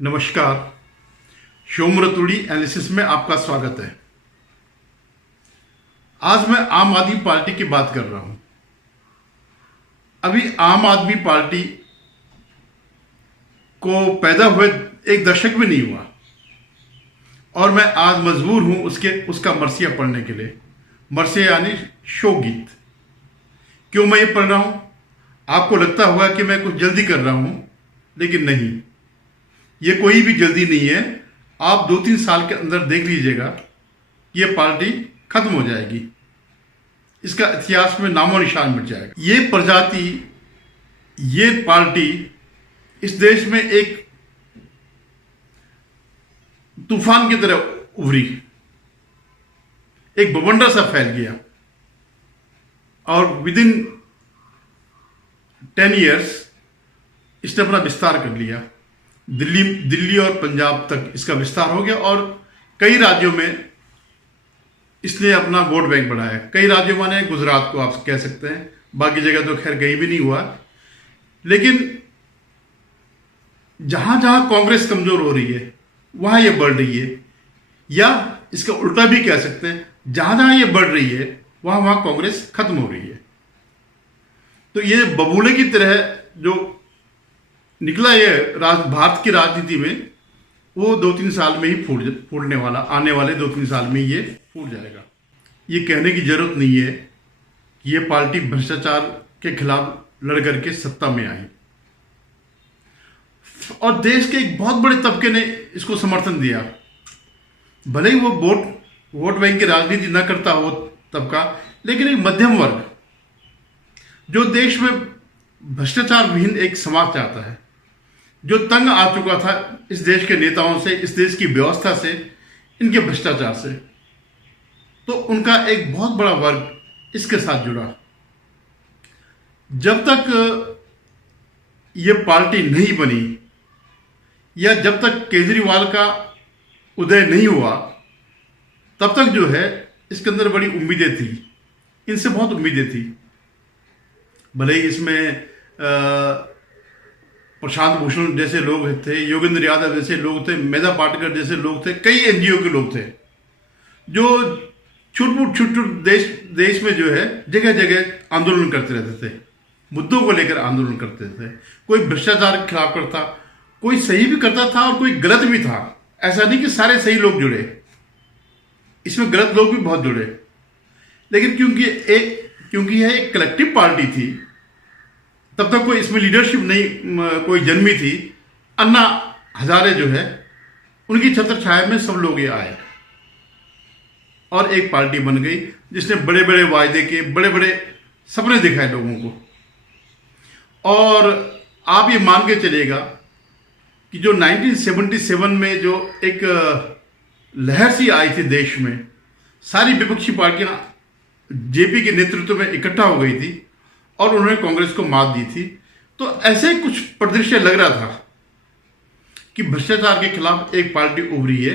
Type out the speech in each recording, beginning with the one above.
नमस्कार। शोमरतुड़ी एनालिसिस में आपका स्वागत है। आज मैं आम आदमी पार्टी की बात कर रहा हूं। अभी आम आदमी पार्टी को पैदा हुए एक दशक भी नहीं हुआ और मैं आज मजबूर हूं उसका मरसिया पढ़ने के लिए। मरसिया यानी शोकगीत। क्यों मैं ये पढ़ रहा हूं? आपको लगता होगा कि मैं कुछ जल्दी कर रहा हूं, लेकिन नहीं, ये कोई भी जल्दी नहीं है। आप 2-3 साल के अंदर देख लीजिएगा ये पार्टी खत्म हो जाएगी, इसका इतिहास में नामो निशान मिट जाएगा। ये प्रजाति, ये पार्टी इस देश में एक तूफान की तरह उभरी, एक बवंडर सा फैल गया और विदिन 10 इयर्स इसने अपना विस्तार कर लिया। दिल्ली और पंजाब तक इसका विस्तार हो गया और कई राज्यों में इसने अपना वोट बैंक बढ़ाया। कई राज्यों माने गुजरात को आप कह सकते हैं, बाकी जगह तो खैर कहीं भी नहीं हुआ। लेकिन जहां जहां कांग्रेस कमजोर हो रही है वहां ये बढ़ रही है, या इसका उल्टा भी कह सकते हैं, जहां जहां ये बढ़ रही है वहां वहां कांग्रेस खत्म हो रही है। तो ये बबूले की तरह जो निकला ये भारत की राजनीति में, वो 2-3 साल में ही फूटने वाला, आने वाले 2-3 साल में ये फूट जाएगा। ये कहने की जरूरत नहीं है कि ये पार्टी भ्रष्टाचार के खिलाफ लड़ करके सत्ता में आई और देश के एक बहुत बड़े तबके ने इसको समर्थन दिया। भले ही वो वोट बैंक की राजनीति न करता हो तबका, लेकिन एक मध्यम वर्ग जो देश में भ्रष्टाचार विहीन एक समाज चाहता है, जो तंग आ चुका था इस देश के नेताओं से, इस देश की व्यवस्था से, इनके भ्रष्टाचार से, तो उनका एक बहुत बड़ा वर्ग इसके साथ जुड़ा। जब तक ये पार्टी नहीं बनी या जब तक केजरीवाल का उदय नहीं हुआ, तब तक जो है इसके अंदर बड़ी उम्मीदें थी, इनसे बहुत उम्मीदें थी। भले ही इसमें प्रशांत भूषण जैसे लोग थे, योगेंद्र यादव जैसे लोग थे, मेधा पाटकर जैसे लोग थे, कई एनजीओ के लोग थे जो छुट देश में जो है जगह जगह आंदोलन करते रहते थे, मुद्दों को लेकर आंदोलन करते थे। कोई भ्रष्टाचार के खिलाफ करता, कोई सही भी करता था और कोई गलत भी था। ऐसा नहीं कि सारे सही लोग जुड़े, इसमें गलत लोग भी बहुत जुड़े। लेकिन क्योंकि यह एक कलेक्टिव पार्टी थी, तब तक कोई इसमें लीडरशिप नहीं कोई जन्मी थी। अन्ना हजारे जो है उनकी छत्र छाया में सब लोग ये आए और एक पार्टी बन गई जिसने बड़े बड़े वायदे किए, बड़े बड़े सपने दिखाए लोगों को। और आप ये मान के चलिएगा कि जो 1977 में जो एक लहर सी आई थी देश में, सारी विपक्षी पार्टियां जेपी के नेतृत्व में इकट्ठा हो गई थी और उन्होंने कांग्रेस को मात दी थी। तो ऐसे कुछ परिदृश्य लग रहा था कि भ्रष्टाचार के खिलाफ एक पार्टी उभरी है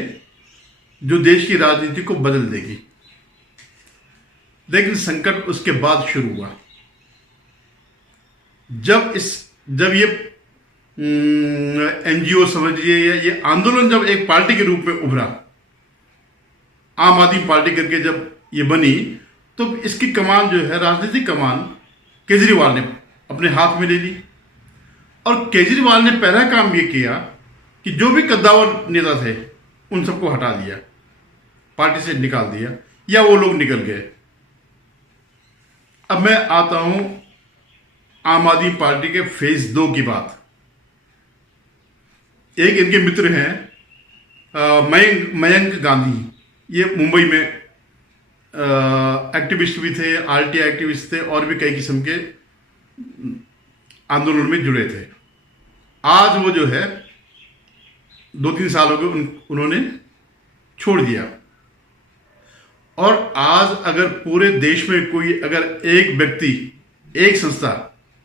जो देश की राजनीति को बदल देगी। लेकिन संकट उसके बाद शुरू हुआ, जब ये एनजीओ समझिए या ये आंदोलन जब एक पार्टी के रूप में उभरा, आम आदमी पार्टी करके जब ये बनी, तो इसकी कमान जो है, राजनीतिक कमान, केजरीवाल ने अपने हाथ में ले ली। और केजरीवाल ने पहला काम ये किया कि जो भी कद्दावर नेता थे उन सबको हटा दिया, पार्टी से निकाल दिया, या वो लोग निकल गए। अब मैं आता हूं आम आदमी पार्टी के फेज 2 की बात। एक इनके मित्र हैं मयंक गांधी, ये मुंबई में एक्टिविस्ट भी थे, आरटीआई एक्टिविस्ट थे और भी कई किस्म के आंदोलन में जुड़े थे। आज वो जो है 2-3 साल हो गए उन्होंने छोड़ दिया। और आज अगर पूरे देश में कोई अगर एक व्यक्ति, एक संस्था,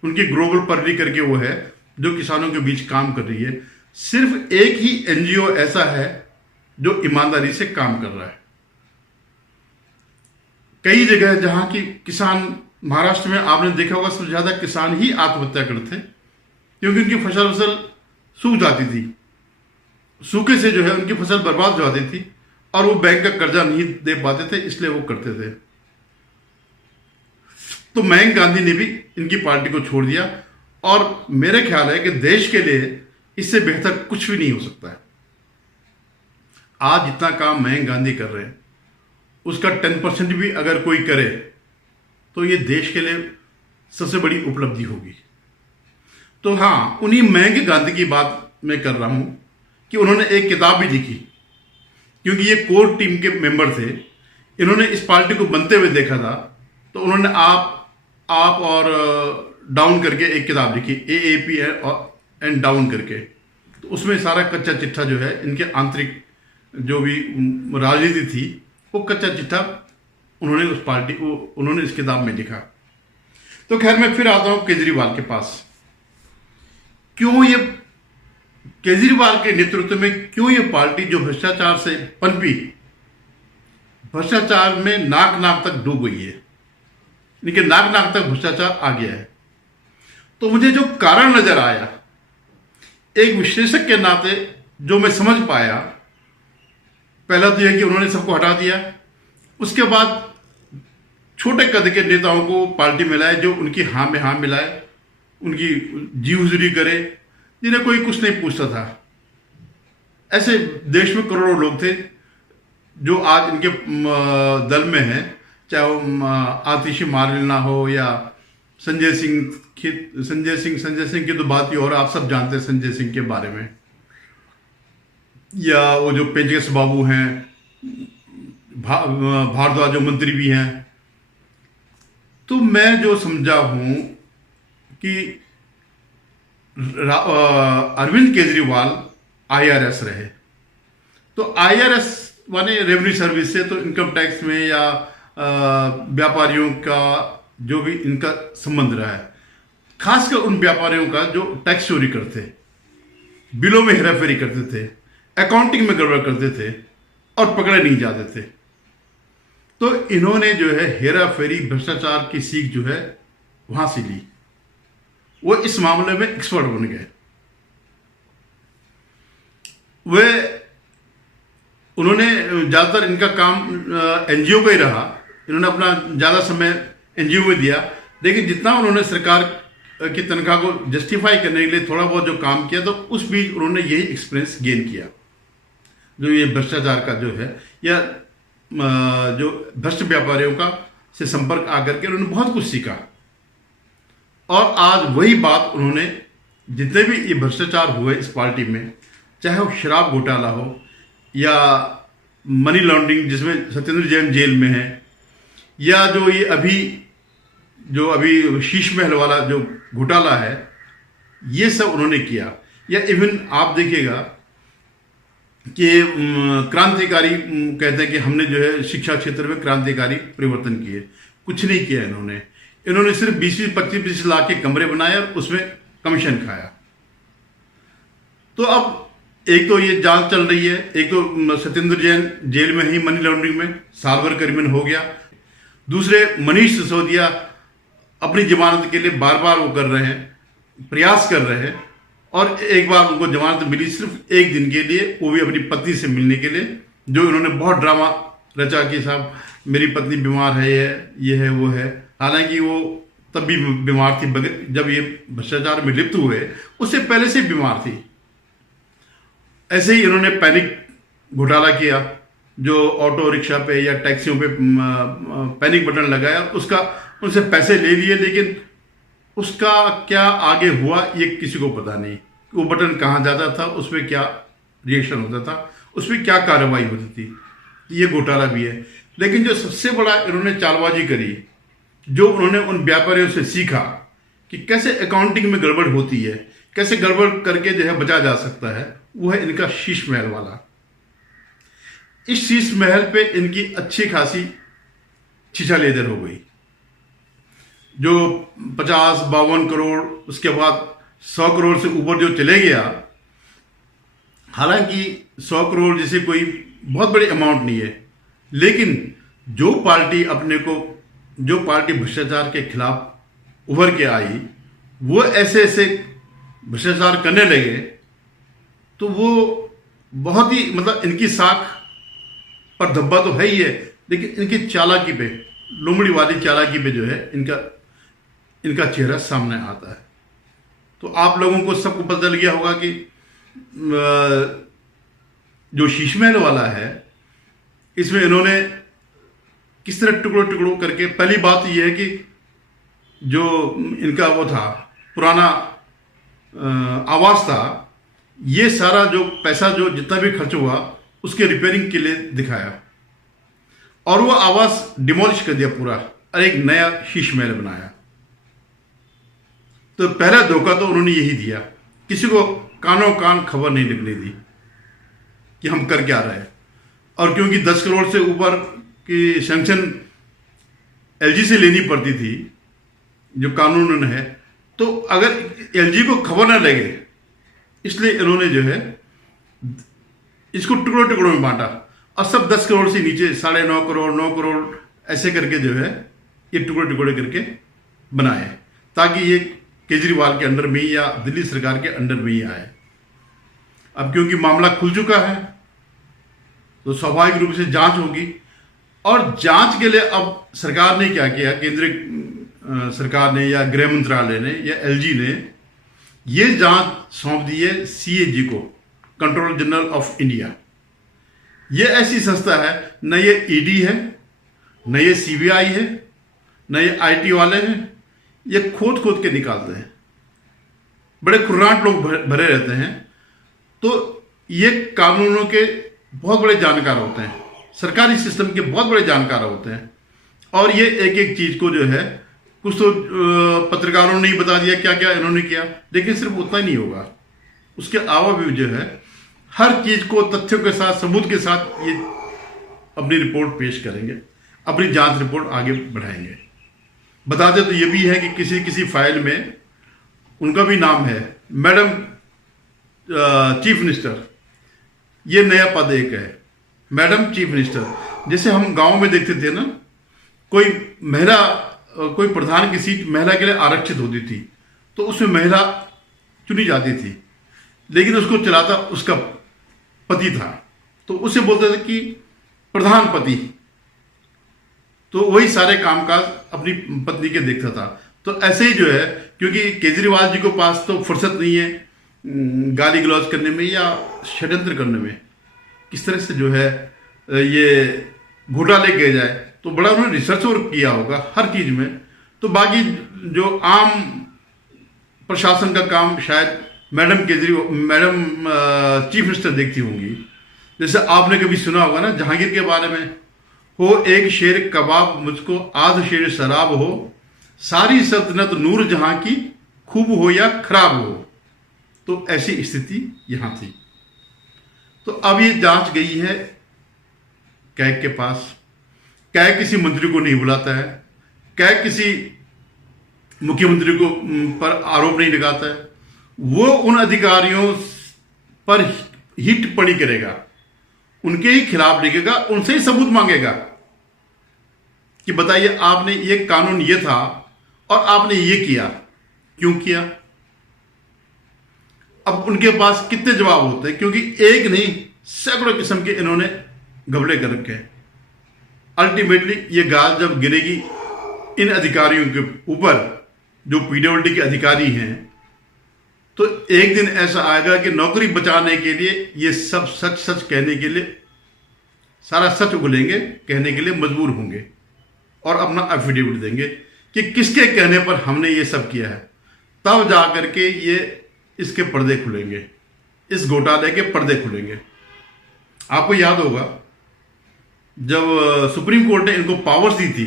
उनकी ग्लोबल पर्री करके वो है जो किसानों के बीच काम कर रही है, सिर्फ एक ही एनजीओ ऐसा है जो ईमानदारी से काम कर रहा है। कई जगह जहां की किसान, महाराष्ट्र में आपने देखा होगा सबसे ज्यादा किसान ही आत्महत्या करते क्योंकि उनकी फसल सूख जाती थी। सूखे से जो है उनकी फसल बर्बाद हो जाती थी और वो बैंक का कर्जा नहीं दे पाते थे, इसलिए वो करते थे। तो मयंक गांधी ने भी इनकी पार्टी को छोड़ दिया और मेरे ख्याल है कि देश के लिए इससे बेहतर कुछ भी नहीं हो सकता है। आज जितना काम मयंक गांधी कर रहे हैं उसका 10% भी अगर कोई करे तो ये देश के लिए सबसे बड़ी उपलब्धि होगी। तो हाँ, उन्हीं मयंक गांधी की बात मैं कर रहा हूं कि उन्होंने एक किताब भी लिखी, क्योंकि ये कोर टीम के मेंबर थे। इन्होंने इस पार्टी को बनते हुए देखा था, तो उन्होंने आप और डाउन करके एक किताब लिखी, AAP एंड डाउन करके। तो उसमें सारा कच्चा चिट्ठा जो है, इनके आंतरिक जो भी राजनीति थी, वो कच्चा चिट्ठा उन्होंने इस किताब में लिखा। तो खैर, मैं फिर आता हूं केजरीवाल के पास। क्यों ये केजरीवाल के नेतृत्व में क्यों ये पार्टी जो भ्रष्टाचार से पनपी, भ्रष्टाचार में नाक नाक तक डूब गई है, इनके नाक नाक तक भ्रष्टाचार आ गया है। तो मुझे जो कारण नजर आया, एक विश्लेषक के नाते जो मैं समझ पाया, पहला तो यह कि उन्होंने सबको हटा दिया। उसके बाद छोटे कद के नेताओं को पार्टी में लाए जो उनकी हाँ में हाँ मिलाए, उनकी जी हुजूरी करे, जिन्हें कोई कुछ नहीं पूछता था। ऐसे देश में करोड़ों लोग थे जो आज इनके दल में हैं, चाहे वो आतिशी मारलेना हो या संजय सिंह की तो बात ही और, आप सब जानते हैं संजय सिंह के बारे में, या वो जो पेंचकस बाबू हैं, भारद्वाज जो मंत्री भी हैं। तो मैं जो समझा हूं कि अरविंद केजरीवाल IRS रहे, तो IRS माने रेवेन्यू सर्विस से, तो इनकम टैक्स में या व्यापारियों का जो भी इनका संबंध रहा है, खासकर उन व्यापारियों का जो टैक्स चोरी करते, बिलों में हेराफेरी करते थे, अकाउंटिंग में गड़बड़ करते थे और पकड़े नहीं जाते थे। तो इन्होंने जो है हेरा फेरी भ्रष्टाचार की सीख जो है वहां से ली, वो इस मामले में एक्सपर्ट बन गए। उन्होंने ज्यादातर इनका काम NGO का ही रहा, इन्होंने अपना ज्यादा समय NGO में दिया, लेकिन जितना उन्होंने सरकार की तनख्वाह को जस्टिफाई करने के लिए थोड़ा बहुत जो काम किया, तो उस बीच उन्होंने यही एक्सपीरियंस गेन किया, जो ये भ्रष्टाचार का जो है, या जो भ्रष्ट व्यापारियों का से संपर्क आकर के उन्होंने बहुत कुछ सीखा। और आज वही बात उन्होंने, जितने भी ये भ्रष्टाचार हुए इस पार्टी में, चाहे वो शराब घोटाला हो या मनी लॉन्ड्रिंग जिसमें सत्येंद्र जैन जेल में है, या जो ये अभी शीश महल वाला जो घोटाला है, ये सब उन्होंने किया। या इवन आप देखिएगा कि क्रांतिकारी कहते हैं कि हमने जो है शिक्षा क्षेत्र में क्रांतिकारी परिवर्तन किए, कुछ नहीं किया इन्होंने सिर्फ 20-25 लाख के कमरे बनाए और उसमें कमीशन खाया। तो अब एक तो ये जांच चल रही है, एक तो सत्येंद्र जैन जेल में ही मनी लॉन्ड्रिंग में साल भर करीबन हो गया, दूसरे मनीष सिसोदिया अपनी जमानत के लिए बार बार वो कर रहे हैं, प्रयास कर रहे हैं, और एक बार उनको जमानत मिली सिर्फ एक दिन के लिए, वो भी अपनी पत्नी से मिलने के लिए, जो इन्होंने बहुत ड्रामा रचा कि साहब मेरी पत्नी बीमार है, ये है वो है। हालांकि वो तब भी बीमार थी, जब ये भ्रष्टाचार में लिप्त हुए उससे पहले से बीमार थी। ऐसे ही इन्होंने पैनिक घोटाला किया, जो ऑटो रिक्शा पे या टैक्सियों पे पैनिक बटन लगाया, उसका उनसे पैसे ले लिए, लेकिन उसका क्या आगे हुआ ये किसी को पता नहीं। वो बटन कहाँ जाता था, उसमें क्या रिएक्शन होता था, उसमें क्या कार्रवाई होती थी, ये घोटाला भी है। लेकिन जो सबसे बड़ा इन्होंने चालबाजी करी, जो उन्होंने उन व्यापारियों से सीखा कि कैसे अकाउंटिंग में गड़बड़ होती है, कैसे गड़बड़ करके जो है बचा जा सकता है, वो है इनका शीश महल वाला। इस शीश महल पे इनकी अच्छी खासी छिछालेदर हो गई, जो 50-52 करोड़, उसके बाद 100 करोड़ से ऊपर जो चले गया। हालांकि 100 करोड़ जैसे कोई बहुत बड़ी अमाउंट नहीं है, लेकिन जो पार्टी भ्रष्टाचार के खिलाफ उभर के आई, वो ऐसे ऐसे भ्रष्टाचार करने लगे, तो वो बहुत ही मतलब इनकी साख पर धब्बा तो है ही है, लेकिन इनकी चालाकी पे, लोमड़ी वाली चालाकी पे जो है इनका इनका चेहरा सामने आता है। तो आप लोगों को सबको पता चल गया होगा कि जो शीश महल वाला है, इसमें इन्होंने किस तरह टुकड़ों टुकड़ों करके, पहली बात यह है कि जो इनका वो था पुराना आवास था, ये सारा जो पैसा जो जितना भी खर्च हुआ उसके रिपेयरिंग के लिए दिखाया, और वो आवास डिमोलिश कर दिया पूरा और एक नया शीश महल बनाया। तो पहला धोखा तो उन्होंने यही दिया, किसी को कानों कान खबर नहीं लगने दी कि हम कर क्या रहे हैं। और क्योंकि 10 करोड़ से ऊपर की सैंक्शन एलजी से लेनी पड़ती थी, जो कानून है, तो अगर एलजी को खबर ना लगे, इसलिए इन्होंने जो है इसको टुकड़ों टुकड़ों में बांटा, और सब 10 करोड़ से नीचे 9.5 करोड़ 9 करोड़ ऐसे करके जो है ये टुकड़े टुकड़े करके बनाए, ताकि ये केजरीवाल के अंडर में ही या दिल्ली सरकार के अंडर में ही आए। अब क्योंकि मामला खुल चुका है तो स्वाभाविक रूप से जांच होगी, और जांच के लिए अब सरकार ने क्या किया, केंद्रीय सरकार ने या गृह मंत्रालय ने या एलजी ने ये जांच सौंप दी है सीएजी को, कंट्रोलर जनरल ऑफ इंडिया। ये ऐसी संस्था है, न ये ईडी है, न ये सीबीआई है, न ये आईटी वाले हैं, ये खोद खोद के निकालते हैं। बड़े खुर्राट लोग भरे रहते हैं, तो ये कानूनों के बहुत बड़े जानकार होते हैं, सरकारी सिस्टम के बहुत बड़े जानकार होते हैं, और ये एक एक चीज को जो है, कुछ तो पत्रकारों ने ही बता दिया क्या क्या इन्होंने किया, लेकिन सिर्फ उतना ही नहीं होगा, उसके अलावा भी जो है हर चीज को तथ्यों के साथ, सबूत के साथ ये अपनी रिपोर्ट पेश करेंगे, अपनी जांच रिपोर्ट आगे बढ़ाएंगे। बता दें तो ये भी है कि किसी किसी फाइल में उनका भी नाम है, मैडम चीफ मिनिस्टर, ये नया पद एक है, मैडम चीफ मिनिस्टर। जैसे हम गांव में देखते थे ना, कोई महिला, कोई प्रधान की सीट महिला के लिए आरक्षित होती थी, तो उसमें महिला चुनी जाती थी, लेकिन उसको चलाता उसका पति था, तो उसे बोलते थे कि प्रधान पति, तो वही सारे कामकाज अपनी पत्नी के देखता था। तो ऐसे ही जो है, क्योंकि केजरीवाल जी को पास तो फुर्सत नहीं है गाली गलौज करने में या षड्यंत्र करने में, किस तरह से जो है ये घोटाले किए जाए, तो बड़ा उन्होंने रिसर्च वर्क किया होगा हर चीज में। तो बाकी जो आम प्रशासन का काम शायद मैडम चीफ मिनिस्टर देखती होंगी। जैसे आपने कभी सुना होगा ना जहांगीर के बारे में, हो एक शेर कबाब मुझको आध शेर शराब हो, सारी सल्तनत नूर जहां की खूब हो या खराब हो। तो ऐसी स्थिति यहां थी। तो अब ये जांच गई है कैग के पास, कैग किसी मंत्री को नहीं बुलाता है, कैग किसी मुख्यमंत्री को पर आरोप नहीं लगाता है, वो उन अधिकारियों पर ही टिप्पणी करेगा, उनके ही खिलाफ लिखेगा, उनसे ही सबूत मांगेगा कि बताइए आपने ये कानून ये था और आपने ये किया, क्यों किया। अब उनके पास कितने जवाब होते हैं, क्योंकि एक नहीं सैकड़ों किस्म के इन्होंने घबले कर रखे हैं। अल्टीमेटली ये गाल जब गिरेगी इन अधिकारियों के ऊपर जो पीडब्ल्यूडी के अधिकारी हैं, तो एक दिन ऐसा आएगा कि नौकरी बचाने के लिए ये सब सच सच कहने के लिए, सारा सच उगलेंगे, कहने के लिए मजबूर होंगे और अपना एफिडेविट देंगे कि किसके कहने पर हमने ये सब किया है। तब जाकर के ये इसके पर्दे खुलेंगे, इस घोटाले के पर्दे खुलेंगे। आपको याद होगा जब सुप्रीम कोर्ट ने इनको पावर्स दी थी,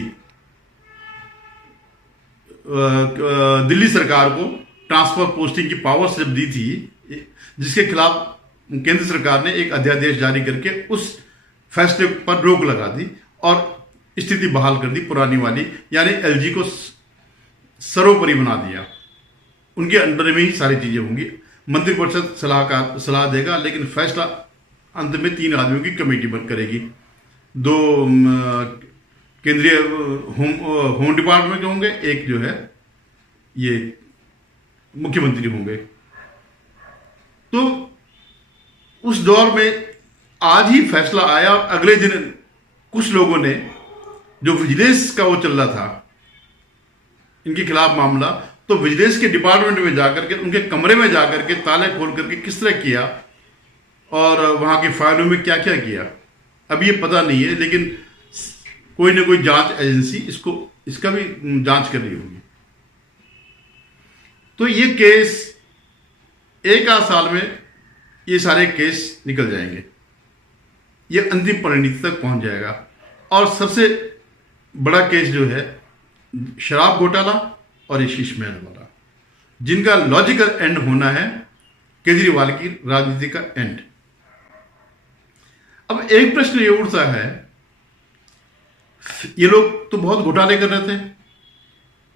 दिल्ली सरकार को ट्रांसफर पोस्टिंग की पावर्स जब दी थी, जिसके खिलाफ केंद्र सरकार ने एक अध्यादेश जारी करके उस फैसले पर रोक लगा दी और स्थिति बहाल कर दी पुरानी वाली, यानी एलजी को सर्वोपरि बना दिया। उनके अंडर में ही सारी चीजें होंगी, मंत्रिपरिषद सलाह देगा, लेकिन फैसला अंत में 3 आदमियों की कमेटी बन करेगी। 2 केंद्रीय होम डिपार्टमेंट के होंगे, एक जो है ये मुख्यमंत्री होंगे। तो उस दौर में आज ही फैसला आया और अगले दिन कुछ लोगों ने, जो विजिलेंस का वो चल रहा था इनके खिलाफ मामला, तो विजिलेंस के डिपार्टमेंट में जाकर के, उनके कमरे में जाकर के ताले खोल करके किस तरह किया और वहां की फाइलों में क्या क्या किया, अब ये पता नहीं है। लेकिन कोई ना कोई जांच एजेंसी इसका भी जांच कर रही होगी। तो ये केस एक आध साल में ये सारे केस निकल जाएंगे, ये अंतिम परिणति तक पहुंच जाएगा। और सबसे बड़ा केस जो है शराब घोटाला और ये शीश महल वाला, जिनका लॉजिकल एंड होना है केजरीवाल की राजनीति का एंड। अब एक प्रश्न ये उठता है, ये लोग तो बहुत घोटाले कर रहे थे,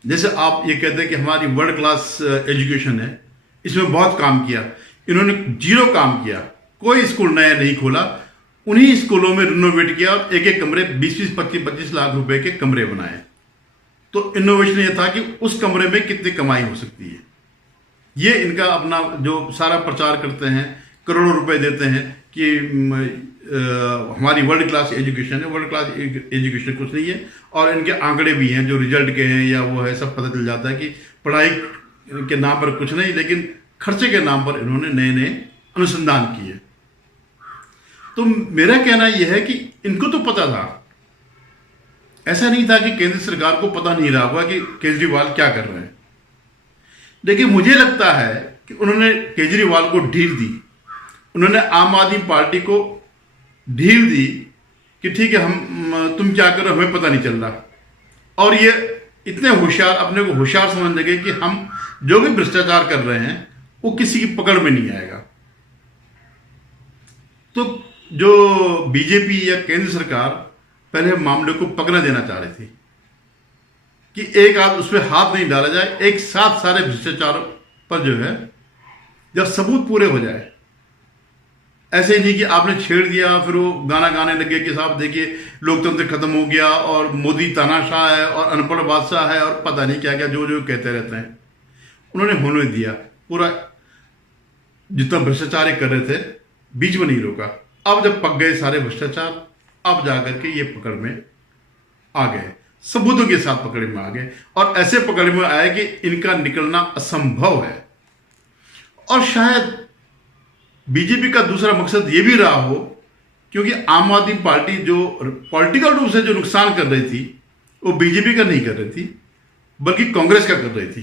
जैसे आप ये कहते हैं कि हमारी वर्ल्ड क्लास एजुकेशन है, इसमें बहुत काम किया। इन्होंने जीरो काम किया, कोई स्कूल नया नहीं खोला, उन्हीं स्कूलों में रिनोवेट किया और एक एक कमरे 20-20, 25-25 लाख रुपए के कमरे बनाए। तो इनोवेशन ये था कि उस कमरे में कितनी कमाई हो सकती है। ये इनका अपना जो सारा प्रचार करते हैं, करोड़ों रुपए देते हैं कि हमारी वर्ल्ड क्लास एजुकेशन है। वर्ल्ड क्लास एजुकेशन कुछ नहीं है, और इनके आंकड़े भी हैं जो रिजल्ट के हैं या वो है, सब पता चल जाता है कि पढ़ाई के नाम पर कुछ नहीं, लेकिन खर्चे के नाम पर इन्होंने नए नए अनुसंधान किए। तो मेरा कहना यह है कि इनको तो पता था, ऐसा नहीं था कि केंद्र सरकार को पता नहीं रहा होगा कि केजरीवाल क्या कर रहे हैं। लेकिन मुझे लगता है कि उन्होंने केजरीवाल को ढील दी, उन्होंने आम आदमी पार्टी को ढील दी कि ठीक है, हम तुम क्या कर रहे हो हमें पता नहीं चल रहा। और ये इतने होशियार, अपने को होशियार समझ लगे कि हम जो भी भ्रष्टाचार कर रहे हैं वो किसी की पकड़ में नहीं आएगा। तो जो बीजेपी या केंद्र सरकार पहले मामले को पकड़ा देना चाह रही थी कि एक आध उस पर हाथ नहीं डाला जाए, एक साथ सारे भ्रष्टाचार पर जो है जब सबूत पूरे हो जाए। ऐसे ही नहीं कि आपने छेड़ दिया फिर वो गाना गाने लगे कि साहब देखिए लोकतंत्र खत्म हो गया और मोदी तानाशाह है और अनपढ़ बादशाह है और पता नहीं क्या क्या जो जो कहते रहते हैं। उन्होंने होने दिया, पूरा जितना भ्रष्टाचार कर रहे थे बीच में नहीं रोका। अब जब पक गए सारे भ्रष्टाचार, अब जाकर के ये पकड़ में आ गए, सबूतों के साथ पकड़ में आ गए, और ऐसे पकड़ में आए कि इनका निकलना असंभव है। और शायद बीजेपी का दूसरा मकसद ये भी रहा हो, क्योंकि आम आदमी पार्टी जो पॉलिटिकल रूप से जो नुकसान कर रही थी वो बीजेपी का नहीं कर रही थी बल्कि कांग्रेस का कर रही थी।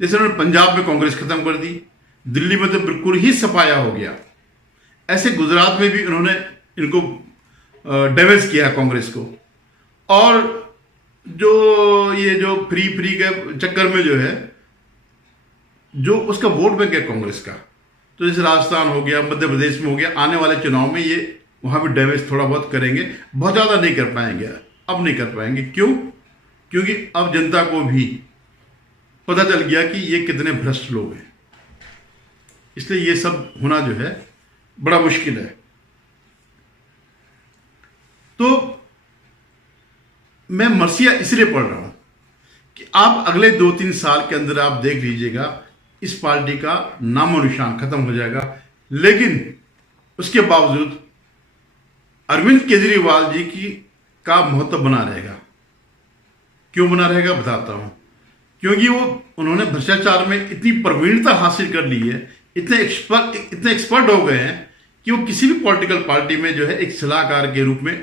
जैसे उन्होंने पंजाब में कांग्रेस खत्म कर दी, दिल्ली में तो बिल्कुल ही सफाया हो गया, ऐसे गुजरात में भी उन्होंने इनको डैमेज किया कांग्रेस को। और जो ये जो फ्री के चक्कर में जो है, जो उसका वोट बैंक है कांग्रेस का, तो जैसे राजस्थान हो गया, मध्य प्रदेश में हो गया, आने वाले चुनाव में ये वहां भी डैमेज थोड़ा बहुत करेंगे, बहुत ज़्यादा नहीं कर पाएंगे। अब नहीं कर पाएंगे, क्यों? क्योंकि अब जनता को भी पता चल गया कि ये कितने भ्रष्ट लोग हैं, इसलिए ये सब होना जो है बड़ा मुश्किल है। तो मैं मर्सिया इसलिए पढ़ रहा हूं कि आप अगले 2-3 साल के अंदर आप देख लीजिएगा इस पार्टी का नामो निशान खत्म हो जाएगा। लेकिन उसके बावजूद अरविंद केजरीवाल जी की का महत्व बना रहेगा। क्यों बना रहेगा बताता हूं। क्योंकि उन्होंने भ्रष्टाचार में इतनी प्रवीणता हासिल कर ली है, इतने एक्सपर्ट हो गए हैं कि वो किसी भी पॉलिटिकल पार्टी में जो है एक सलाहकार के रूप में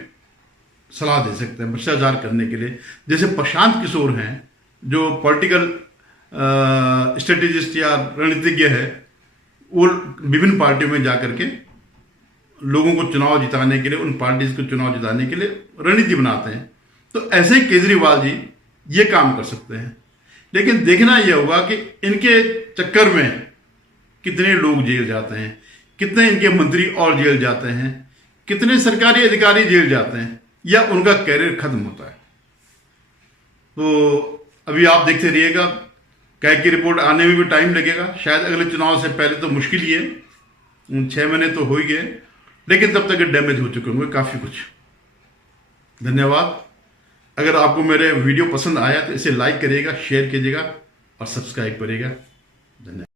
सलाह दे सकते हैं भ्रष्टाचार करने के लिए। जैसे प्रशांत किशोर हैं जो पॉलिटिकल स्ट्रेटेजिस्ट या रणनीतिज्ञ है, वो विभिन्न पार्टियों में जाकर के लोगों को चुनाव जिताने के लिए, उन पार्टीज को चुनाव जिताने के लिए रणनीति बनाते हैं। तो ऐसे ही केजरीवाल जी ये काम कर सकते हैं। लेकिन देखना यह होगा कि इनके चक्कर में कितने लोग जेल जाते हैं, कितने इनके मंत्री और जेल जाते हैं, कितने सरकारी अधिकारी जेल जाते हैं, या उनका कैरियर खत्म होता है। तो अभी आप देखते रहिएगा, कैग की रिपोर्ट आने में भी टाइम लगेगा, शायद अगले चुनाव से पहले तो मुश्किल ही है, 6 महीने तो हो ही गए, लेकिन तब तक डैमेज हो चुके होंगे काफ़ी कुछ। धन्यवाद। अगर आपको मेरे वीडियो पसंद आया तो इसे लाइक करिएगा, शेयर कीजिएगा और सब्सक्राइब करिएगा। धन्यवाद।